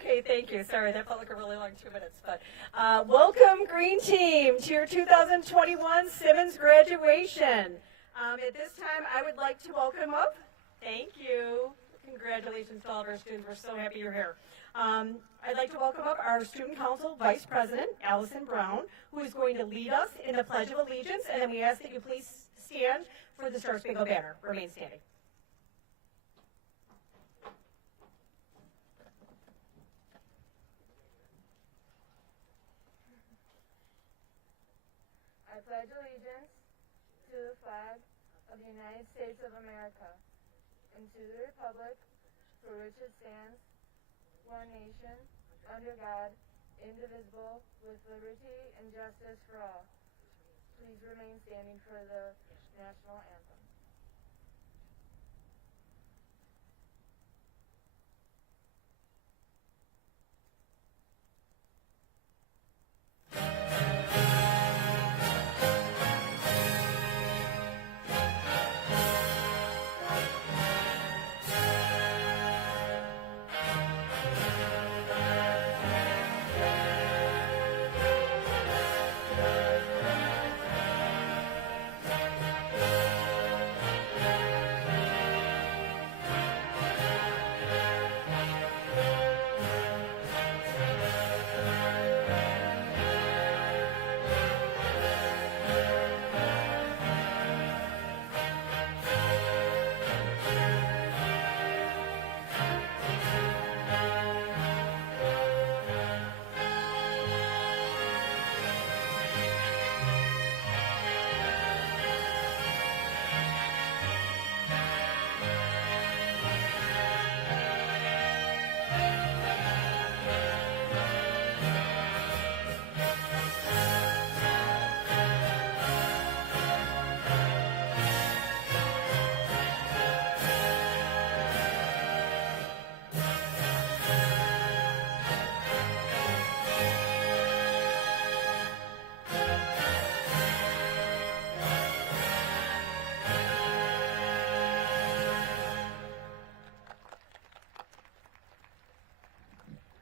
Okay, thank you. Sorry, that felt like a really long 2 minutes. But welcome, Green Team, to your 2021 Simmons graduation. At this time, I would like to welcome up. Thank you. Congratulations to all of our students. We're so happy you're here. I'd like to welcome up our Student Council Vice President, Allison Brown, who is going to lead us in the Pledge of Allegiance, and then we ask that you please stand for the Star Spangled Banner. Remain standing. I pledge allegiance to the flag of the United States of America and to the republic for which it stands, one nation, under God, indivisible, with liberty and justice for all. Please remain standing for the national anthem.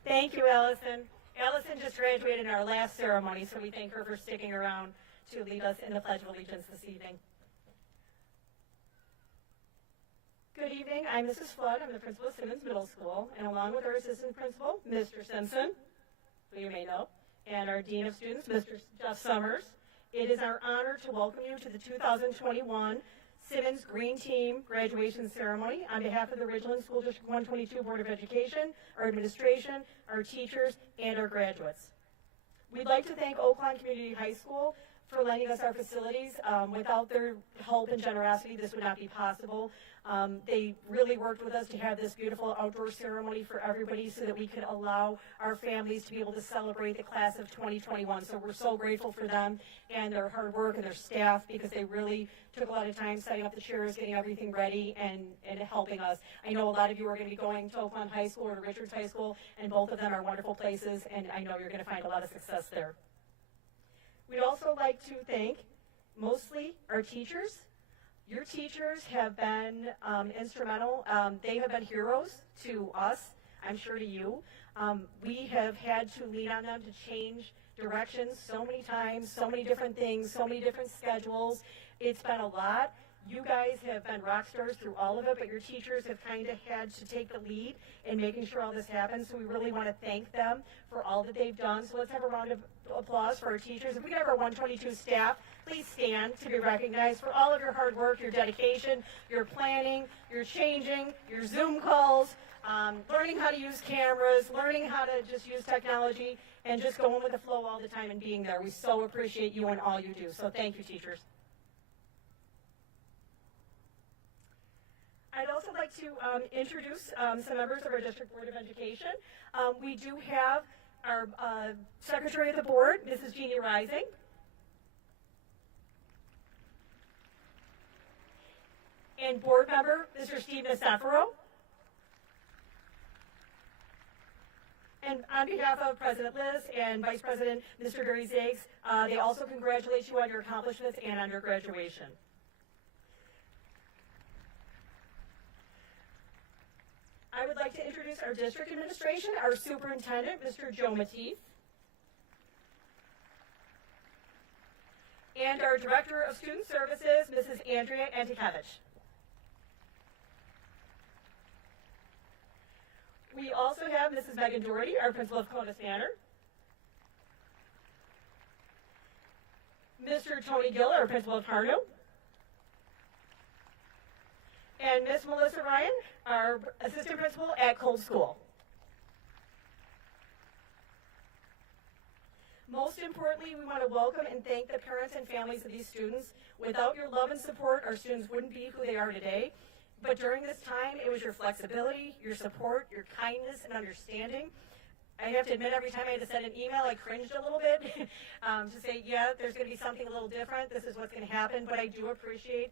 Thank you, Allison. Allison just graduated in our last ceremony, so we thank her for sticking around to lead us in the Pledge of Allegiance this evening. Good evening. I'm Mrs. Flood. I'm the principal of Simmons Middle School, and along with our assistant principal, Mr. Simpson, who you may know, and our Dean of Students, Mr. Jeff Summers, it is our honor to welcome you to the 2021 Simmons Green Team graduation ceremony on behalf of the Ridgeland School District 122 Board of Education, our administration, our teachers, and our graduates. We'd like to thank Oakland Community High School for lending us our facilities. Without their help and generosity, this would not be possible. They really worked with us to have this beautiful outdoor ceremony for everybody so that we could allow our families to be able to celebrate the class of 2021. So we're so grateful for them and their hard work and their staff, because they really took a lot of time setting up the chairs, getting everything ready, and helping us. I know a lot of you are going to be going to Oakland High School or to Richards High School, and both of them are wonderful places, and I know you're going to find a lot of success there. We'd also like to thank mostly our teachers. Your teachers have been instrumental. They have been heroes to us, I'm sure to you. We have had to lean on them to change directions so many times, so many different things, so many different schedules. It's been a lot. You guys have been rock stars through all of it, but your teachers have kind of had to take the lead in making sure all this happens, so we really want to thank them for all that they've done. So let's have a round of applause for our teachers. If we could have our 122 staff, please stand to be recognized for all of your hard work, your dedication, your planning, your changing, your Zoom calls, learning how to use cameras, learning how to just use technology, and just going with the flow all the time and being there. We so appreciate you and all you do. So thank you, teachers. I'd also like to introduce some members of our District Board of Education. We do have our Secretary of the Board, Mrs. Jeannie Rising. And Board Member, Mr. Steve Nicefero. And on behalf of President Liz and Vice President Mr. Gary Zags, they also congratulate you on your accomplishments and on your graduation. I would like like to introduce our district administration, our superintendent, Mr. Joe Matisse, and our director of student services, Mrs. Andrea Antikevich. We also have Mrs. Megan Doherty, our principal of Columbus Manor, Mr. Tony Gill, our principal of Harno, and Miss Melissa Ryan, our assistant principal at Cold School. Most importantly, we want to welcome and thank the parents and families of these students. Without your love and support, our students wouldn't be who they are today. But during this time, it was your flexibility, your support, your kindness, and understanding. I have to admit, every time I had to send an email, I cringed a little bit to say, yeah, there's going to be something a little different. This is what's going to happen. But I do appreciate,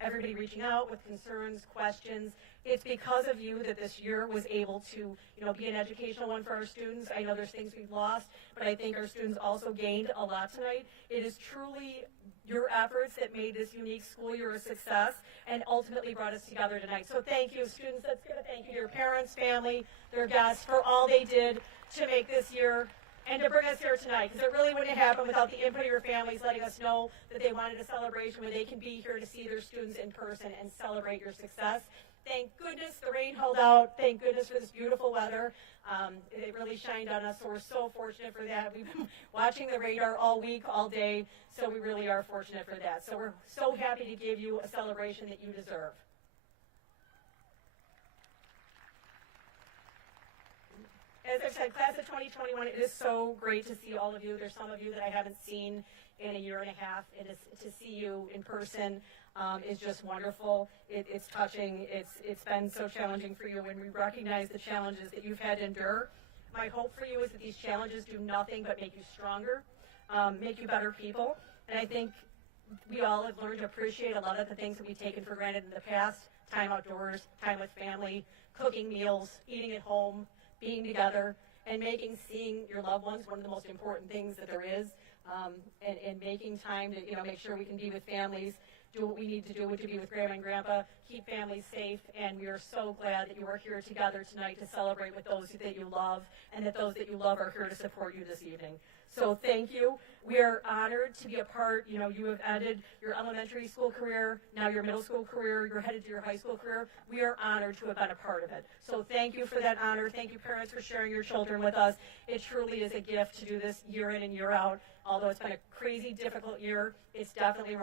everybody reaching out with concerns, questions. It's because of you that this year was able to, be an educational one for our students. I know there's things we've lost, but I think our students also gained a lot tonight. It is truly your efforts that made this unique school year a success and ultimately brought us together tonight. So thank you, students. Let's give a thank you to your parents, family, their guests for all they did to make this year and to bring us here tonight, because it really wouldn't have happened without the input of your families letting us know that they wanted a celebration where they can be here to see their students in person and celebrate your success. Thank goodness the rain held out. Thank goodness for this beautiful weather. It really shined on us, so we're so fortunate for that. We've been watching the radar all week, all day, so we really are fortunate for that. So we're so happy to give you a celebration that you deserve. As I've said, class of 2021, it is so great to see all of you. There's some of you that I haven't seen in a year and a half. It is to see you in person is just wonderful. It's touching. It's been so challenging for you when we recognize the challenges that you've had to endure. My hope for you is that these challenges do nothing but make you stronger, make you better people. And I think we all have learned to appreciate a lot of the things that we've taken for granted in the past: time outdoors, time with family, cooking meals, eating at home, being together, and making seeing your loved ones one of the most important things that there is, and making time to make sure we can be with families, do what we need to do to be with Grandma and Grandpa, keep families safe, and we are so glad that you are here together tonight to celebrate with those that you love, and that those that you love are here to support you this evening. So thank you. We are honored to be a part. You have ended your elementary school career, now your middle school career, you're headed to your high school career. We are honored to have been a part of it. So thank you for that honor. Thank you, parents, for sharing your children with us. It truly is a gift to do this year in and year out. Although it's been a crazy, difficult year, it's definitely a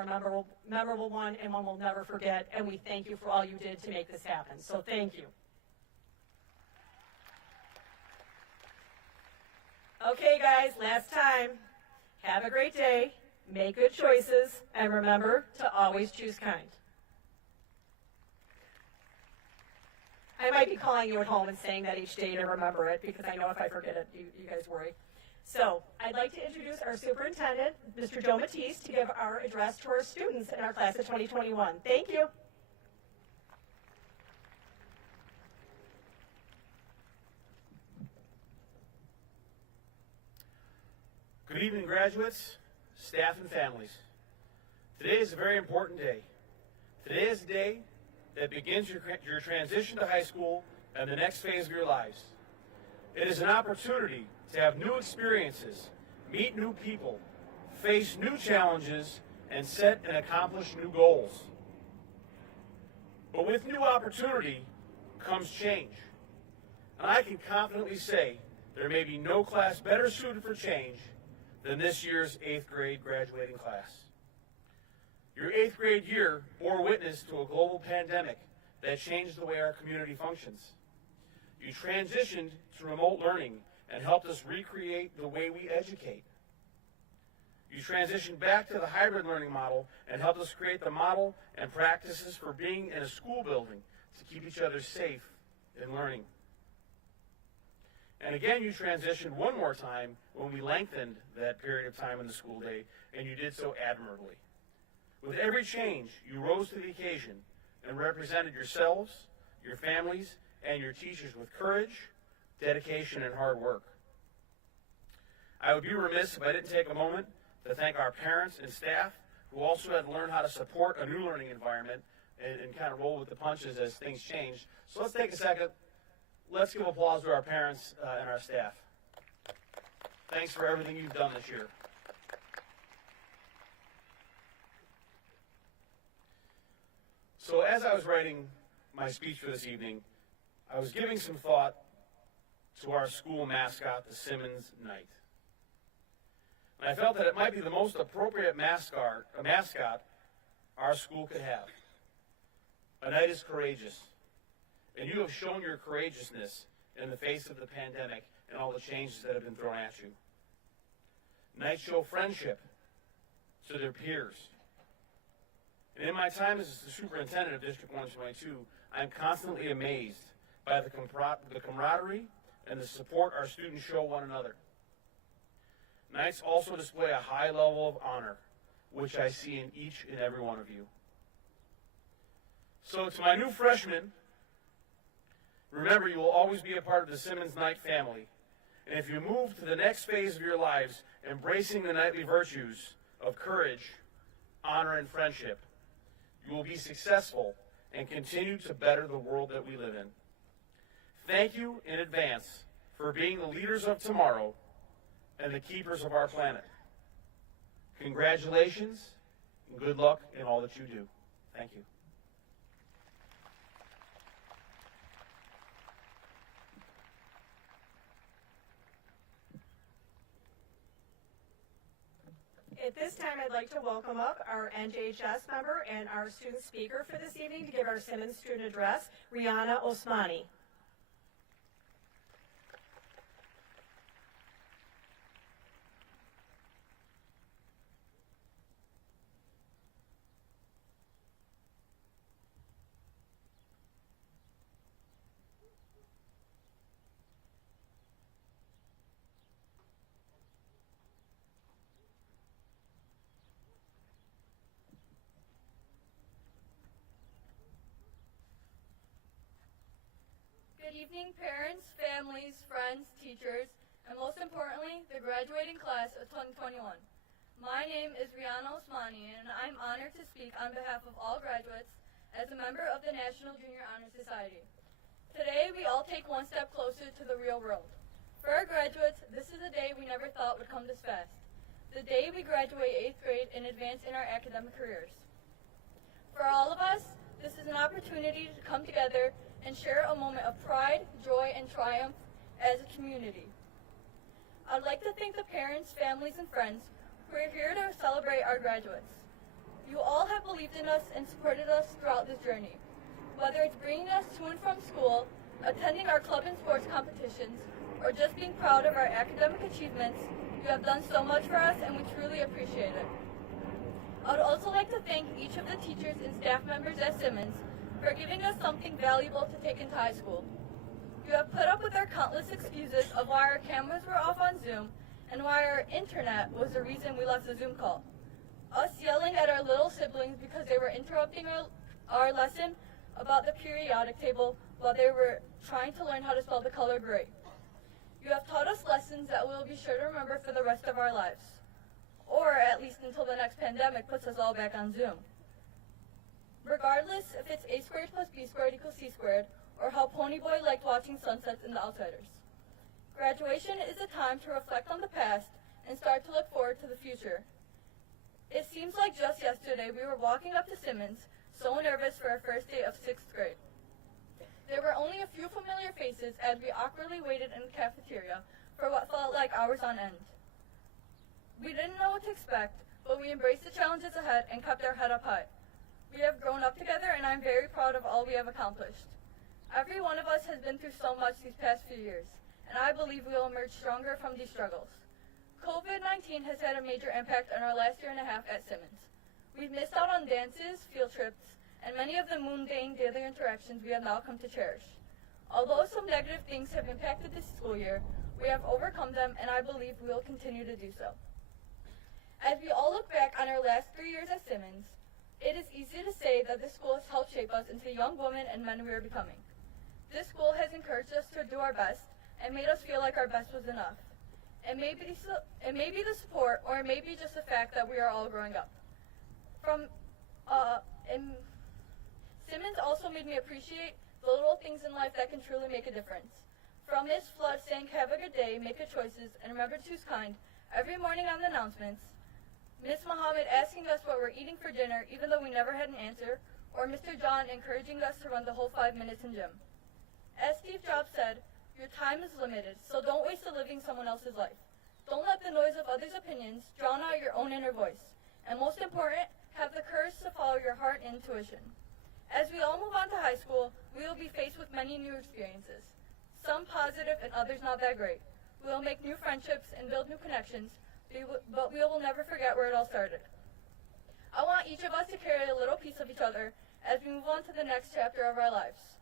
memorable one, and one we'll never forget. And we thank you for all you did to make this happen. So thank you. Okay, guys, last time. Have a great day, make good choices, and remember to always choose kind. I might be calling you at home and saying that each day to remember it, because I know if I forget it, you guys worry. So I'd like to introduce our superintendent, Mr. Joe Matisse, to give our address to our students in our class of 2021. Thank you. Good evening, graduates, staff, and families. Today is a very important day. Today is the day that begins your transition to high school and the next phase of your lives. It is an opportunity to have new experiences, meet new people, face new challenges, and set and accomplish new goals. But with new opportunity comes change. And I can confidently say there may be no class better suited for change than this year's 8th grade graduating class. Your 8th grade year bore witness to a global pandemic that changed the way our community functions. You transitioned to remote learning and helped us recreate the way we educate. You transitioned back to the hybrid learning model and helped us create the model and practices for being in a school building to keep each other safe in learning. And again, you transitioned one more time when we lengthened that period of time in the school day, and you did so admirably. With every change, you rose to the occasion and represented yourselves, your families, and your teachers with courage, dedication, and hard work. I would be remiss if I didn't take a moment to thank our parents and staff who also had to learn how to support a new learning environment and kind of roll with the punches as things changed. So let's take a second let's give applause to our parents and our staff. Thanks for everything you've done this year. So as I was writing my speech for this evening, I was giving some thought to our school mascot, the Simmons Knight. And I felt that it might be the most appropriate mascot our school could have. A knight is courageous, and you have shown your courageousness in the face of the pandemic and all the changes that have been thrown at you. Knights show friendship to their peers. And in my time as the superintendent of District 122, I'm constantly amazed by the camaraderie and the support our students show one another. Knights also display a high level of honor, which I see in each and every one of you. So to my new freshmen, remember you will always be a part of the Simmons Knight family. And if you move to the next phase of your lives, embracing the knightly virtues of courage, honor, and friendship, you will be successful and continue to better the world that we live in. Thank you in advance for being the leaders of tomorrow and the keepers of our planet. Congratulations and good luck in all that you do. Thank you. At this time, I'd like to welcome up our NJHS member and our student speaker for this evening to give our Simmons student address, Rihanna Osmani. Good evening, parents, families, friends, teachers, and most importantly, the graduating class of 2021. My name is Rihanna Osmani, and I'm honored to speak on behalf of all graduates as a member of the National Junior Honor Society. Today, we all take one step closer to the real world. For our graduates, this is a day we never thought would come this fast. The day we graduate 8th grade and advance in our academic careers. For all of us, this is an opportunity to come together and share a moment of pride, joy, and triumph as a community. I'd like to thank the parents, families, and friends who are here to celebrate our graduates. You all have believed in us and supported us throughout this journey. Whether it's bringing us to and from school, attending our club and sports competitions, or just being proud of our academic achievements, you have done so much for us and we truly appreciate it. I would also like to thank each of the teachers and staff members at Simmons for giving us something valuable to take into high school. You have put up with our countless excuses of why our cameras were off on Zoom and why our internet was the reason we left the Zoom call. Us yelling at our little siblings because they were interrupting our lesson about the periodic table while they were trying to learn how to spell the color gray. You have taught us lessons that we will be sure to remember for the rest of our lives, or at least until the next pandemic puts us all back on Zoom. Regardless if it's a squared plus b squared equals c squared, or how Ponyboy liked watching sunsets in The Outsiders. Graduation is a time to reflect on the past and start to look forward to the future. It seems like just yesterday we were walking up to Simmons, so nervous for our first day of 6th grade. There were only a few familiar faces as we awkwardly waited in the cafeteria for what felt like hours on end. We didn't know what to expect, but we embraced the challenges ahead and kept our head up high. We have grown up together, and I'm very proud of all we have accomplished. Every one of us has been through so much these past few years, and I believe we will emerge stronger from these struggles. COVID-19 has had a major impact on our last year and a half at Simmons. We've missed out on dances, field trips, and many of the mundane daily interactions we have now come to cherish. Although some negative things have impacted this school year, we have overcome them, and I believe we will continue to do so. As we all look back on our last 3 years at Simmons, it is easy to say that this school has helped shape us into the young women and men we are becoming. This school has encouraged us to do our best and made us feel like our best was enough. It may be the support, or it may be just the fact that we are all growing up. Simmons also made me appreciate the little things in life that can truly make a difference. From Miss Flood saying, "Have a good day, make good choices, and remember to choose kind," every morning on the announcements, Miss Muhammad asking us what we're eating for dinner even though we never had an answer, or Mr. John encouraging us to run the whole 5 minutes in gym. As Steve Jobs said, your time is limited, so don't waste it living someone else's life. Don't let the noise of others' opinions drown out your own inner voice. And most important, have the courage to follow your heart and intuition. As we all move on to high school, we will be faced with many new experiences, some positive and others not that great. We will make new friendships and build new connections, but we will never forget where it all started. I want each of us to carry a little piece of each other as we move on to the next chapter of our lives.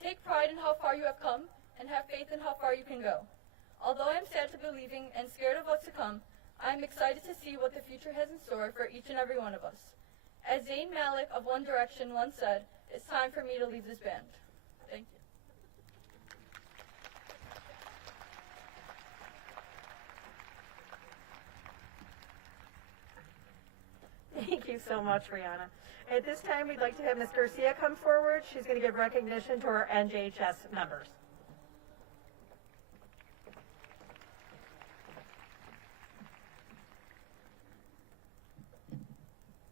Take pride in how far you have come and have faith in how far you can go. Although I am sad to be leaving and scared of what's to come, I am excited to see what the future has in store for each and every one of us. As Zayn Malik of One Direction once said, "It's time for me to leave this band." Thank you. Thank you so much, Rihanna. At this time, we'd like to have Ms. Garcia come forward. She's going to give recognition to our NJHS members.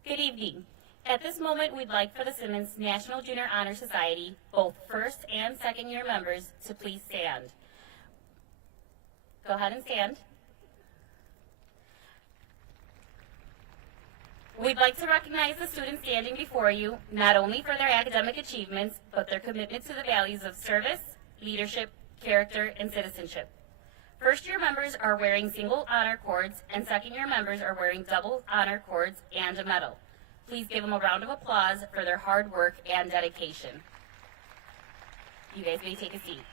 Good evening. At this moment, we'd like for the Simmons National Junior Honor Society, both first and second year members, to please stand. Go ahead and stand. We'd like to recognize the students standing before you, not only for their academic achievements, but their commitment to the values of service, leadership, character, and citizenship. First year members are wearing single honor cords, and second year members are wearing double honor cords and a medal. Please give them a round of applause for their hard work and dedication. You guys may take a seat.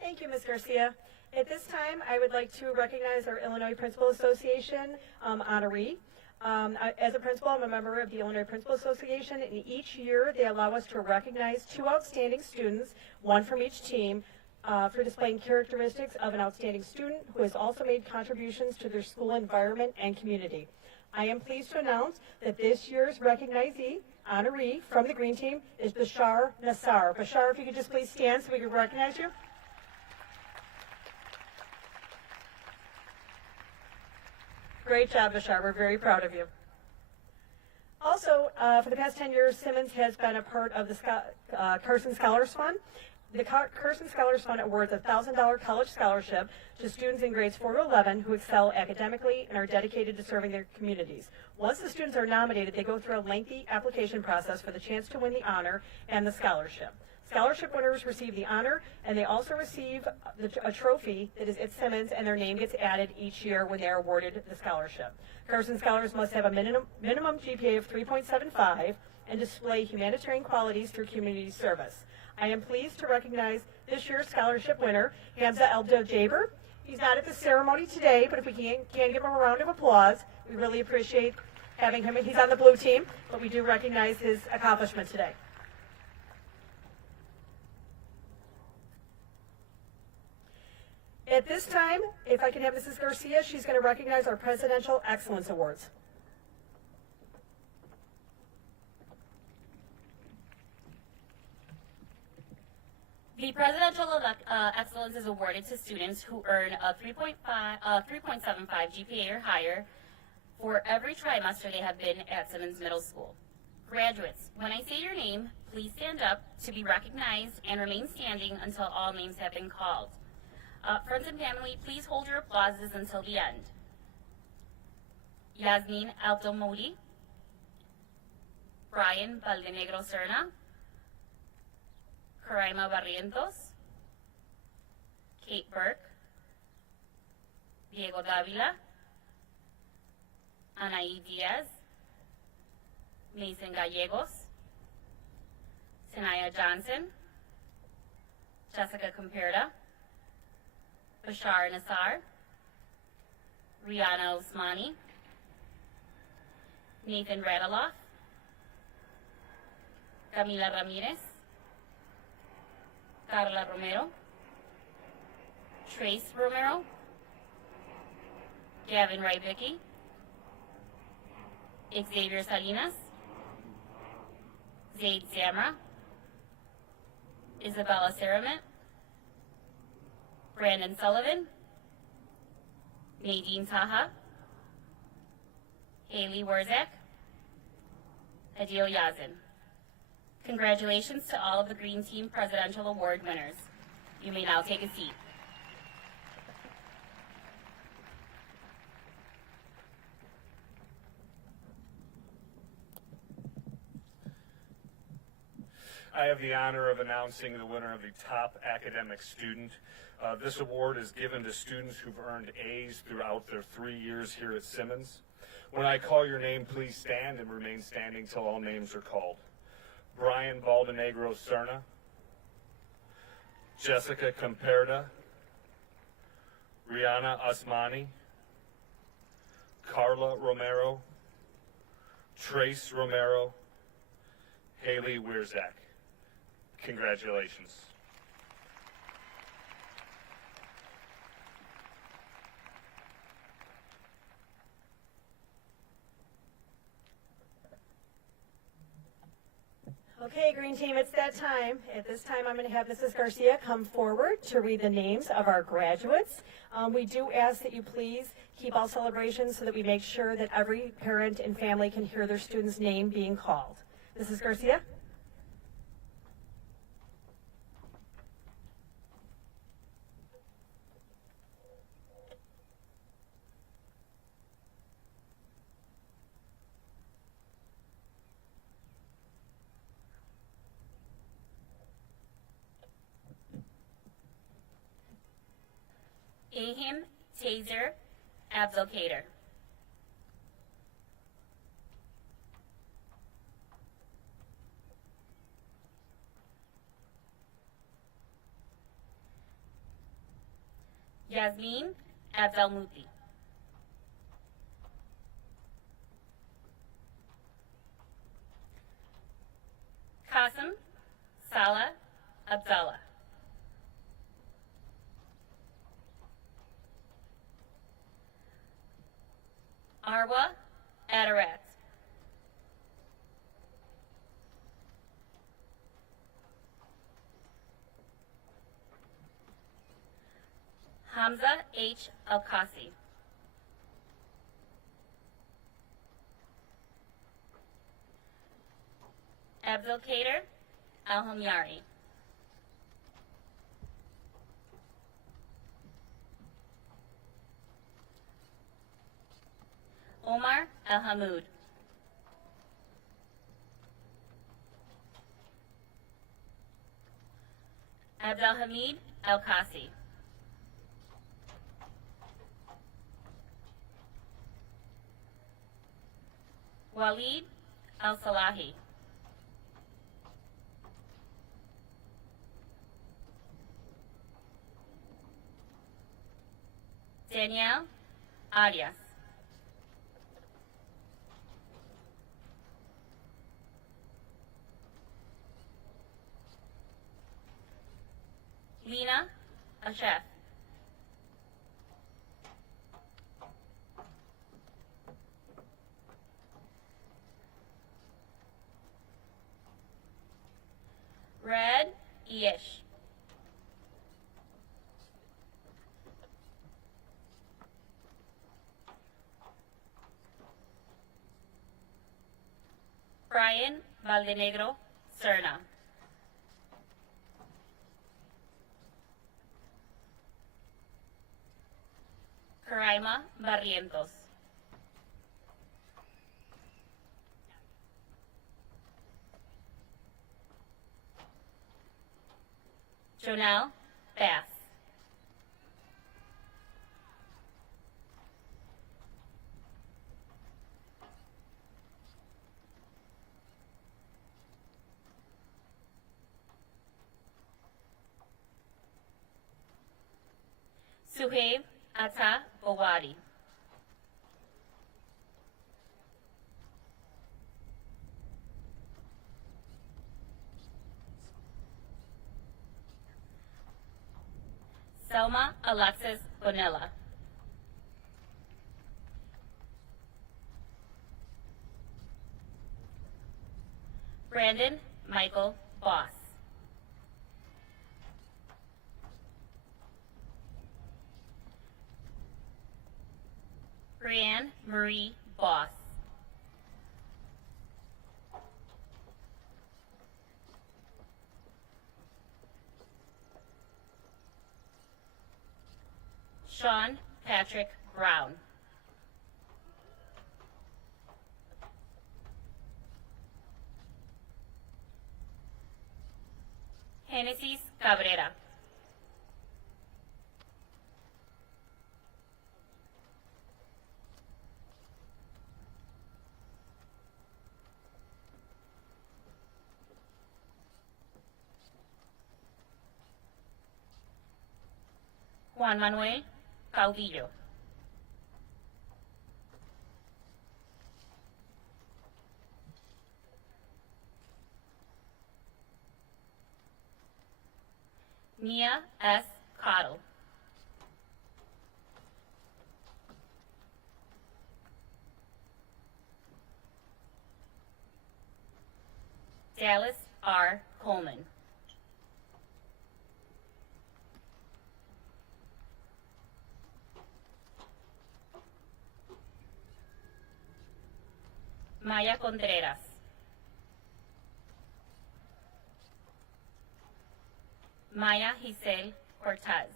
Thank you, Ms. Garcia. At this time, I would like to recognize our Illinois Principal Association honoree. As a principal, I'm a member of the Illinois Principal Association, and each year they allow us to recognize 2 outstanding students, one from each team, for displaying characteristics of an outstanding student who has also made contributions to their school environment and community. I am pleased to announce that this year's recognizee, honoree from the green team, is Bashar Nassar. Bashar, if you could just please stand so we can recognize you. Great job, Bashar. We're very proud of you. Also, for the past 10 years, Simmons has been a part of the Carson Scholars Fund. The Carson Scholars Fund awards a $1,000 college scholarship to students in grades 4 to 11 who excel academically and are dedicated to serving their communities. Once the students are nominated, they go through a lengthy application process for the chance to win the honor and the scholarship. Scholarship winners receive the honor, and they also receive a trophy that is at Simmons, and their name gets added each year when they are awarded the scholarship. Carson Scholars must have a minimum GPA of 3.75 and display humanitarian qualities through community service. I am pleased to recognize this year's scholarship winner, Hamza Jaber. He's not at the ceremony today, but if we can give him a round of applause, we really appreciate having him. He's on the blue team, but we do recognize his accomplishment today. At this time, if I can have Mrs. Garcia, she's going to recognize our Presidential Excellence Awards. The Presidential Excellence is awarded to students who earn a 3.75 GPA or higher for every trimester they have been at Simmons Middle School. Graduates, when I say your name, please stand up to be recognized and remain standing until all names have been called. Friends and family, please hold your applauses until the end. Yasmin Altomodi, Brian Valdenegro Serna, Karaima Barrientos, Kate Burke, Diego Davila, Anaí Diaz, Mason Gallegos, Tanaya Johnson, Jessica Comperda, Bashar Nassar, Rihanna Osmani, Nathan Radaloff, Camila Ramirez, Carla Romero, Trace Romero, Gavin Rybicki, Xavier Salinas, Zaid Zamra, Isabella Saramit, Brandon Sullivan, Nadine Taha, Haley Warzak, Adil Yazin. Congratulations to all of the Green Team Presidential Award winners. You may now take a seat. I have the honor of announcing the winner of the top academic student. This award is given to students who've earned A's throughout their 3 years here at Simmons. When I call your name, please stand and remain standing till all names are called. Brian Baldenegro Cerna, Jessica Camperda, Rihanna Asmani, Carla Romero, Trace Romero, Haley Wierzak. Congratulations. Okay, Green Team, it's that time. At this time, I'm going to have Mrs. Garcia come forward to read the names of our graduates. We do ask that you please keep all celebrations so that we make sure that every parent and family can hear their student's name being called. Mrs. Garcia? Ahim Taser Abdelkader. Yasmin Abdelmouti. Qasim Salah Abdallah. Arwa Adarat. Hamza H. Al-Qasi. Abdelkader Al-Hamyari. Omar Al-Hamoud. Abdelhamid Al-Qasi. Walid Al-Salahi. Danielle Arias. Lena Ashef. Red Ish. Brian Valdenegro Cerna. Karaima Barrientos. Jonelle Bass. Suhaib Atta Bawadi. Selma Alexis Bonilla. Brandon Michael Boss. Brianne Marie Boss. Sean Patrick Brown. Genesis Cabrera. Juan Manuel Caudillo. Mia S. Cottle. Dallas R. Coleman. Maya Contreras. Maya Giselle Cortez.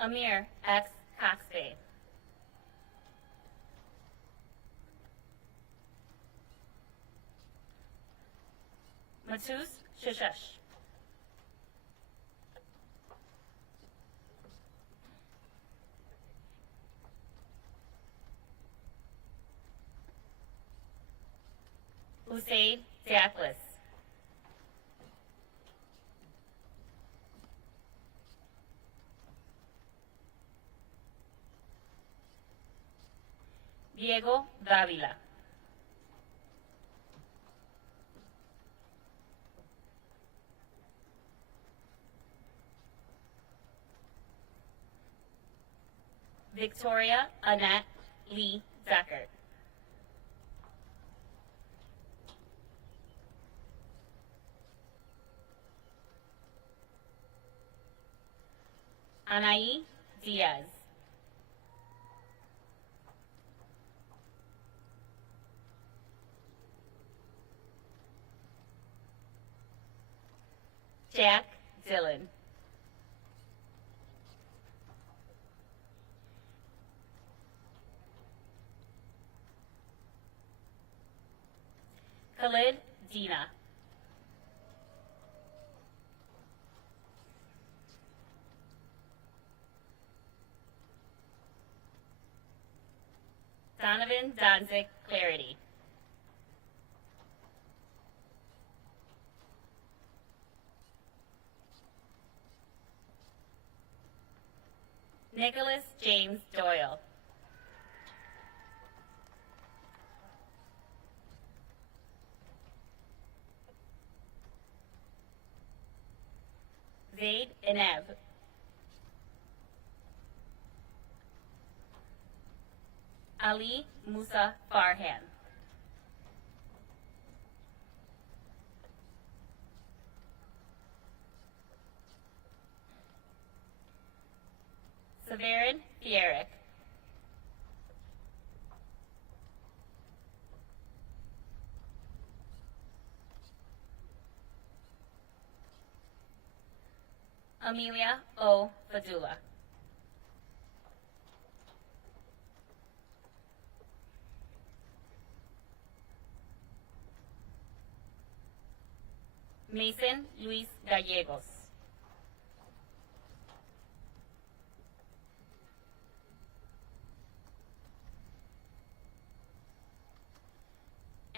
Amir X. Coxbay. Matus Shishesh. Hussein Daklis. Diego Dávila. Victoria Annette Lee Deckert. Anaí Diaz. Jack Dillon. Khalid Dina. Donovan Donzik Clarity. Nicholas James Doyle. Zaid Ineb. Ali Musa Farhan. Severin Fierick. Amelia O. Fadula. Mason Luis Gallegos.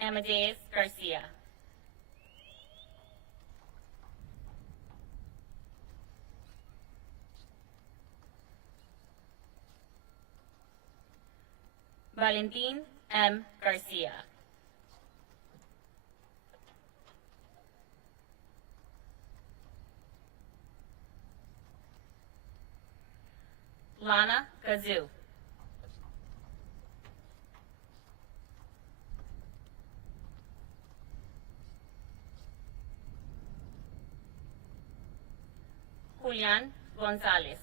Amadeus Garcia. Valentin M. Garcia. Lana Gazoo. Julian Gonzalez.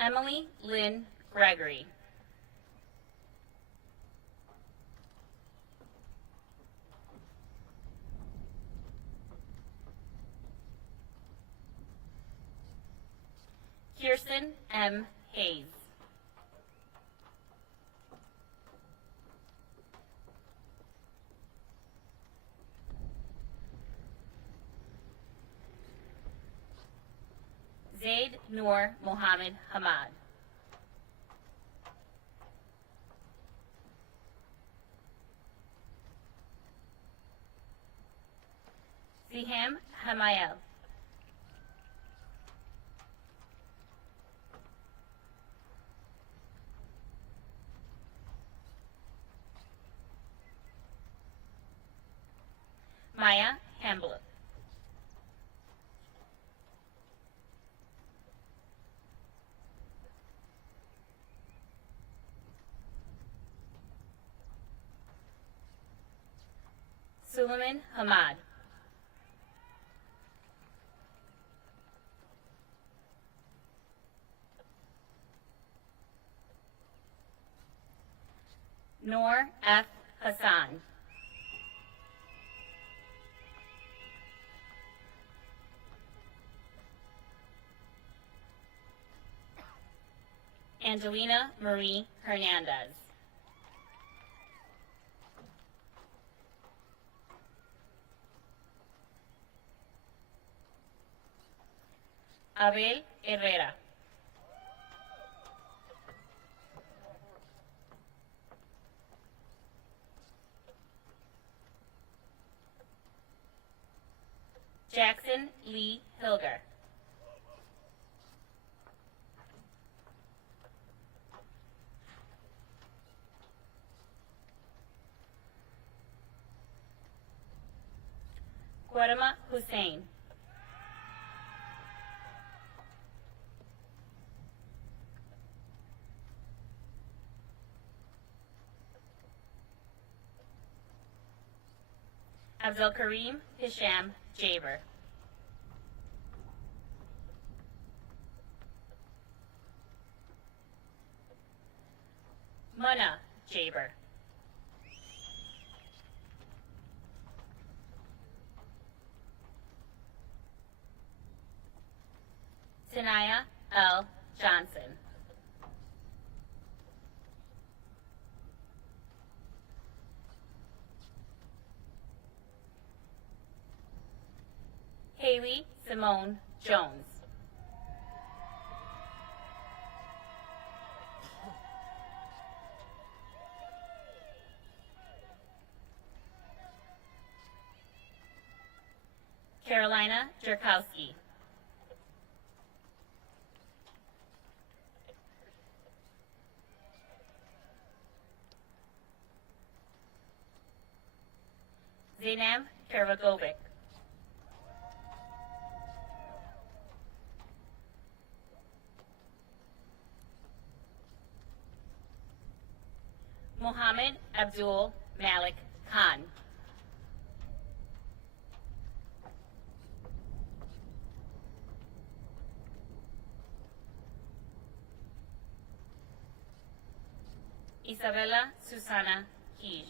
Emily Lynn Gregory. Kirsten M. Hayes. Zaid Noor Mohammed Hamad. Ziham Hamayel. Maya Hamblett. Suleiman Hamad. Noor F. Hassan. Angelina Marie Hernandez. Abel Herrera. Jackson Lee Hilger. Guadama Hussein. Abdul Karim Hisham Jaber. Muna Jaber. Sanaya L. Johnson. Haley Simone Jones. Carolina Jerkowski. Zainab Karvagovic. Mohammed Abdul Malik Khan. Isabella Susana Kij.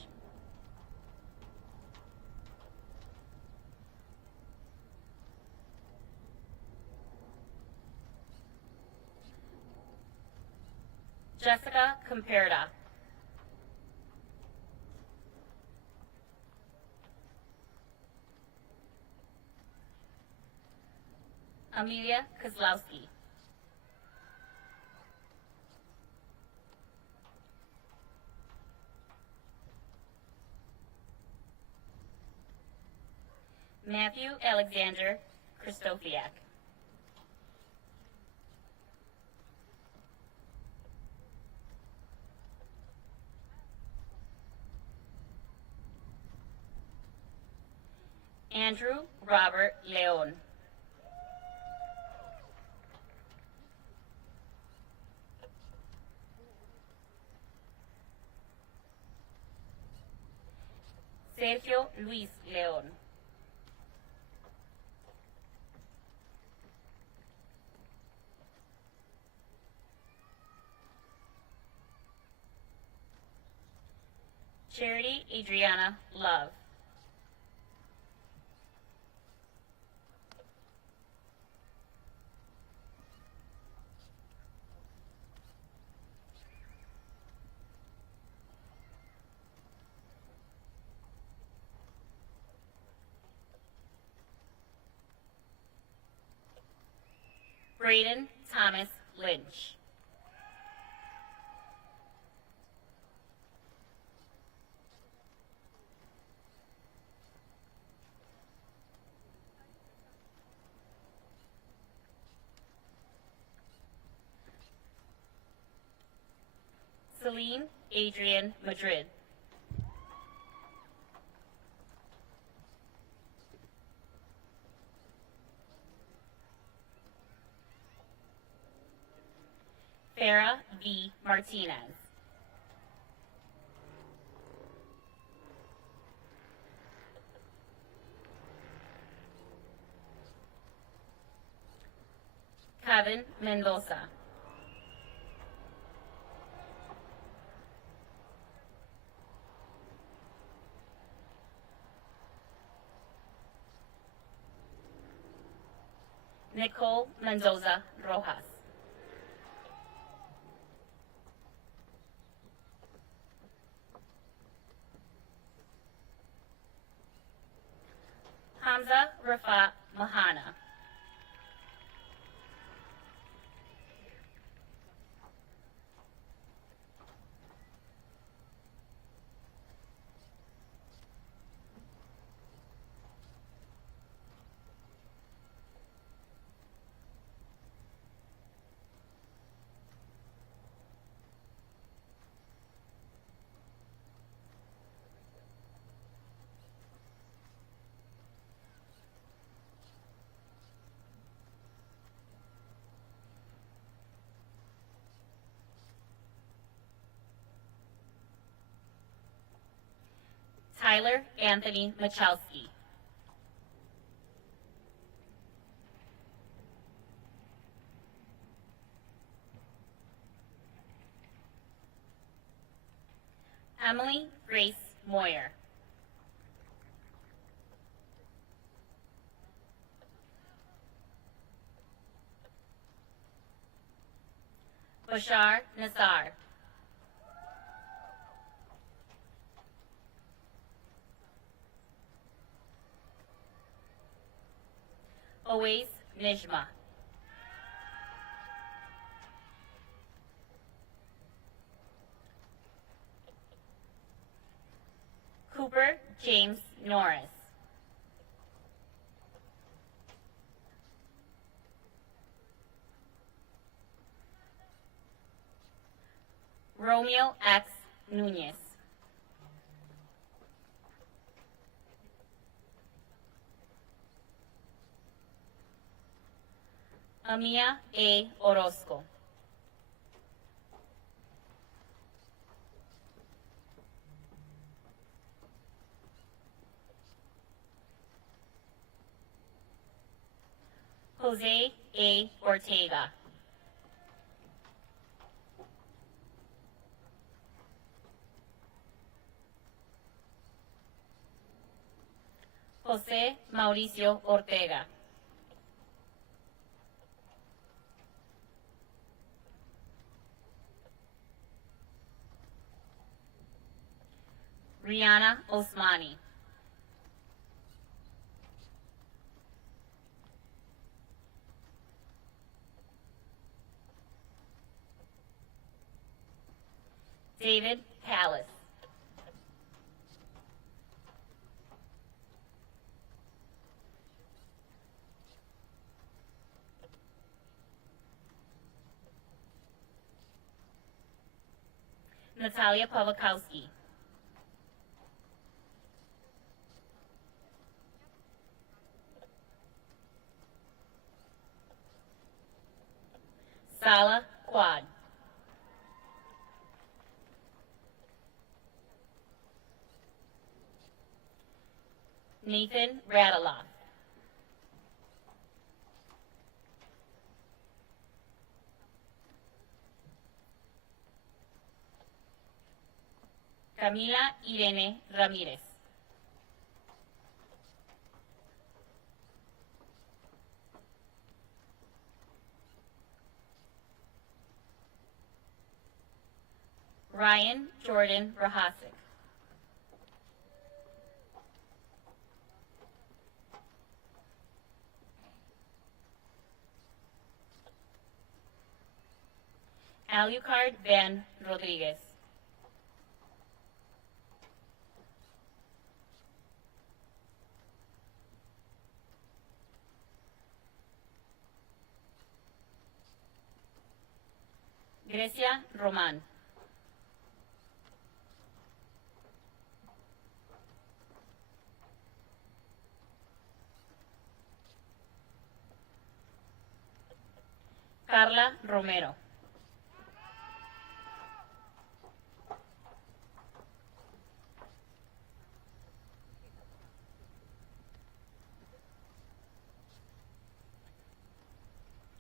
Jessica Comperda. Amelia Kozlowski. Matthew Alexander Christofiak. Andrew Robert Leon. Sergio Luis Leon. Charity Adriana Love. Braden Thomas Lynch. Celine Adrian Madrid. Farah V. Martinez. Kevin Mendoza. Nicole Mendoza Rojas. Hamza Rafa Mahana. Tyler Anthony Machalski. Emily Grace Moyer. Bashar Nassar. Owais Nijma. Cooper James Norris. Romeo X. Nunez. Amia A. Orozco. Jose A. Ortega. Jose Mauricio Ortega. Rihanna Osmani. David Pallas. Natalia Pawlikowski. Sala Quad. Nathan Radaloff. Camila Irene Ramírez. Ryan Jordan Rahasik. Alucard Van Rodriguez. Grecia Roman. Carla Romero.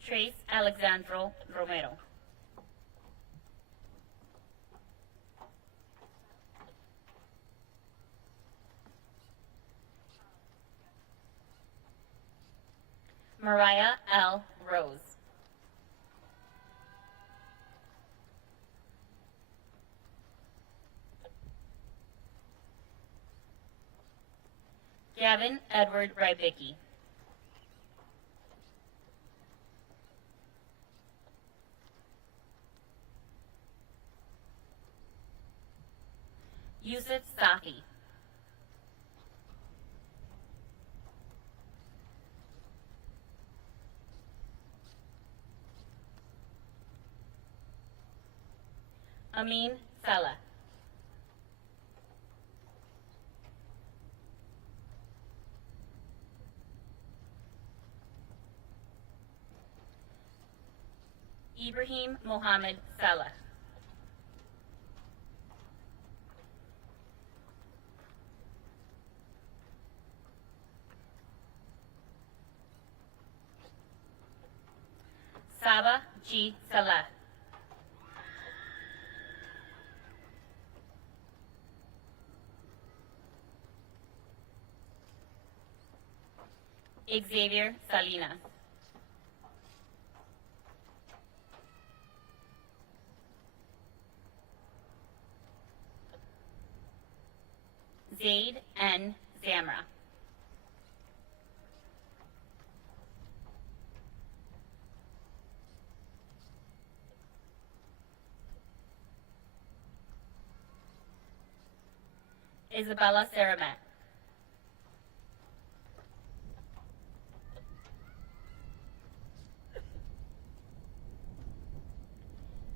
Trace Alexandro Romero. Mariah L. Rose. Gavin Edward Rybicki. Yusuf Saki. Amin Salah. Ibrahim Mohammed Salah. Saba G. Salah. Xavier Salinas. Zaid N. Zamra. Isabella Saramet.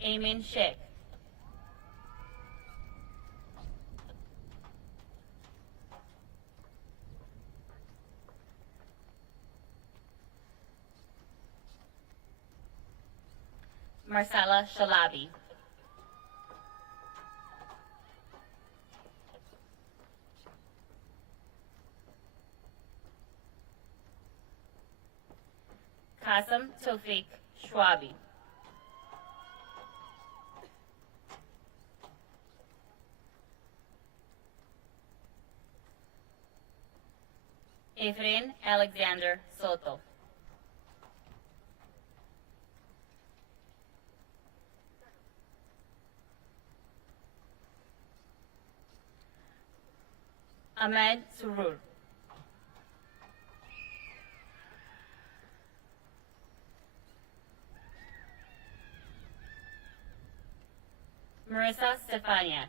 Amin Sheikh. Marcella Shalabi. Qasim Tawfiq Schwabi. Efrain Alexander Soto. Ahmed Surur. Marissa Stefaniak.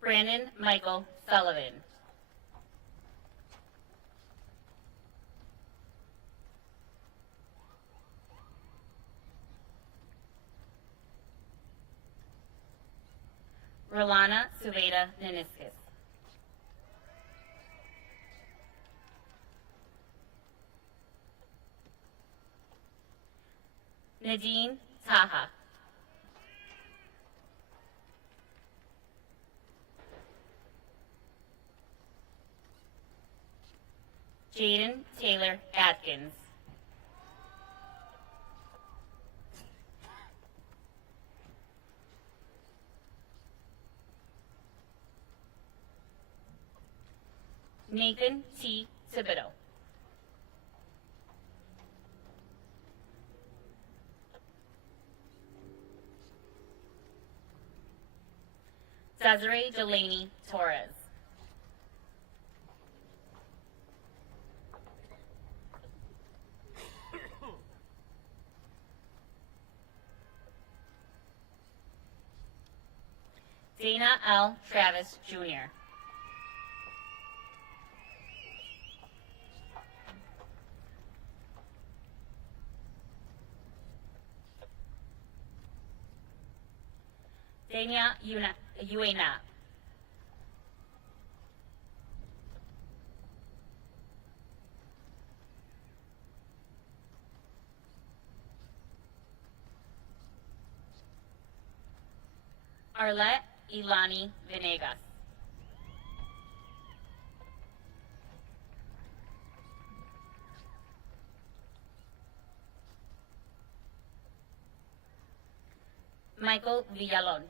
Brandon Michael Sullivan. Rolana Suveda Naniscus. Nadine Taha. Jaden Taylor Atkins. Nathan T. Thibodeau. Desiree Delaney Torres. Dana L. Travis, Jr. Dania Uena. Arlette Ilani Venegas. Michael Villalon.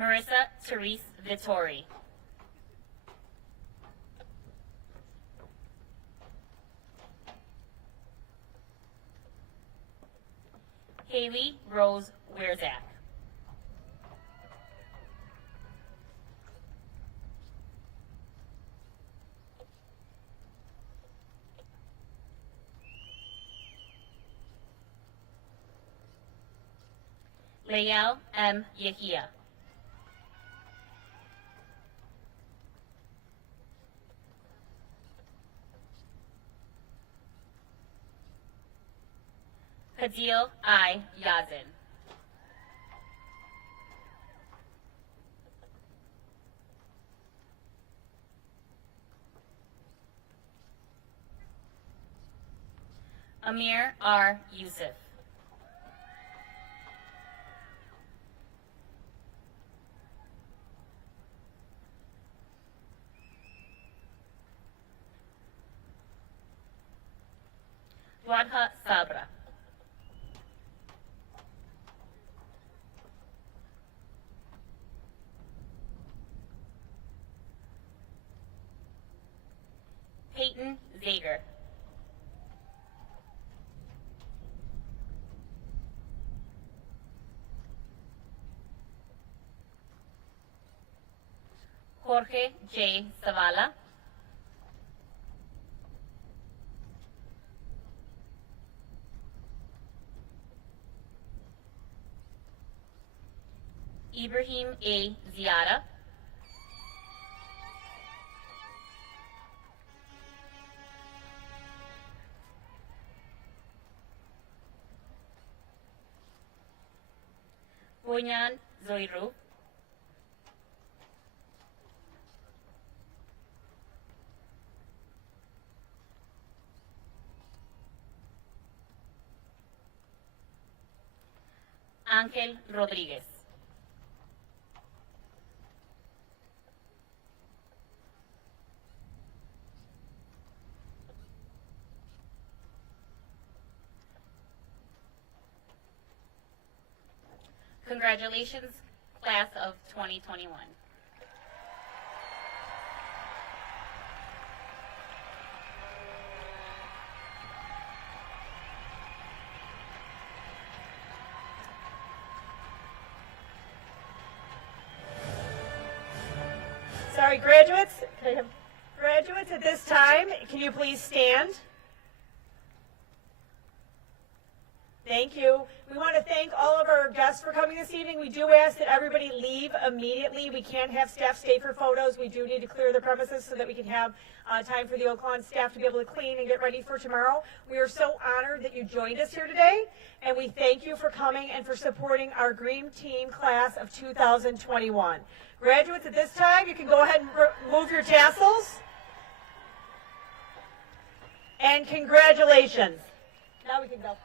Marissa Therese Vittori. Haley Rose Werzak. Layel M. Yahia. Hadil I. Yazin. Amir R. Yusuf. Wadha Sabra. Peyton Zager. Jorge J. Zavala. Ibrahim A. Ziada. Bunyan Zoiru. Ángel Rodríguez. Congratulations, class of 2021. Sorry, graduates. Can I have graduates at this time? Can you please stand? Thank you. We want to thank all of our guests for coming this evening. We do ask that everybody leave immediately. We can't have staff stay for photos. We do need to clear the premises so that we can have time for the Oak Lawn staff to be able to clean and get ready for tomorrow. We are so honored that you joined us here today, and we thank you for coming and for supporting our Green Team class of 2021. Graduates, at this time, you can go ahead and move your tassels. And congratulations. Now we can go.